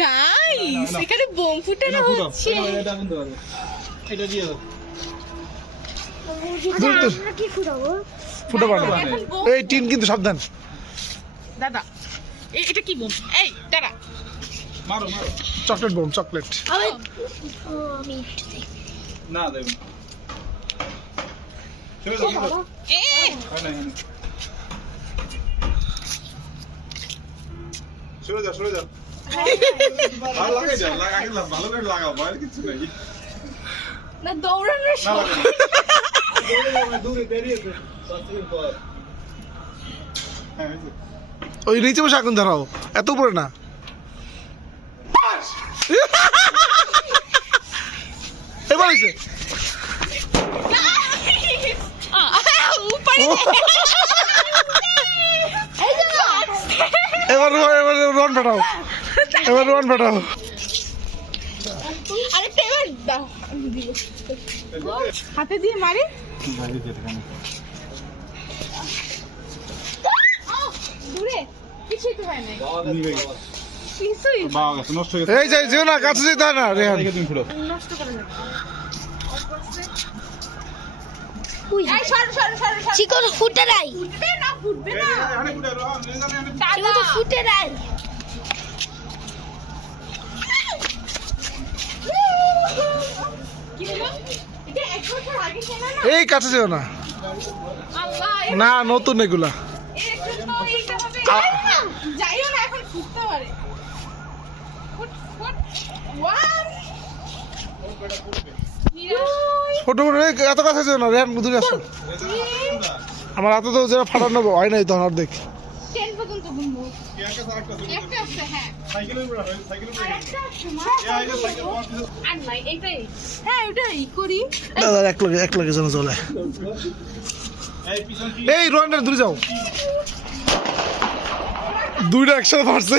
Guys এখানে bomb ফুটানো হচ্ছে। এটা দিয়ে দাও আচ্ছা আমরা ফুটাবো? ফুটো পারো এখন এই টিন কিন্তু সাবধান। দাদা এ- এটা কি বোম? এই দাঁড়া মারো মারো। Chocolate bomb chocolate. আমি না দেব চলে যাও চলে যাও। এ হয় না, হয় না। সরে যাও সরে ভালো লাগা ভালো করে লাগাও কিছু নাই। না দৌড়ানোর হয়েছে। ওই নিচে বসে আগুন ধরাও। এত উপরে না। এবার হয়েছে আহ, উপরে এই যে এবার এবার রন ফাটাও এবার রন দিব। হাতে দিয়ে মারি? এই যাই যেও না কাছে যেতে হয় না রেহান। নষ্ট করে যাবে উই এই সর সর সর সর চিকন ফুটে নাই। ফুটবে না ফুটবে না। আরে ফুটে রো নিয়ে যাবে চিকন দাদা। তো ফুটে নাই। কি হলো এটা এক বছর আগে কেনা না? এই কাছে যেও না। না নতুন এগুলা। এর জন্য এইটা হবে। যাইও না এখন ফুটতে পারে। ফুট ফুট ওয়ান ছোট এত কাছে যেও না রেহান দূরে আসো। আমার হাতে তো যেটা ফাটানো হয় নাই তখন অর্ধেক। হ্যাঁ। হয় দাদা এক লাগে এক লাগে যেন চলে এই রোহানটা দূরে যাও। দুইটা একসাথে ফাটছে।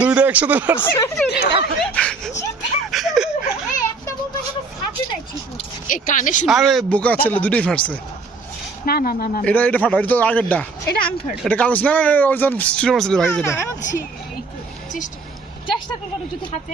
দুইটা একসাথে। ফাটছে এই একটা বোমা কোনো ফাটে নাই চিকন এই কানে শুনি। আরে বোকা ছেলে দুটোই ফাটছে। না না না না এটা এটা ফাটা এটা তো আগেরটা। এটা আমি ফাটা। এটা কাগজ না না ওজন ছুটে মারছিল ভাই এটা? চেষ্টা তো যদি হাতে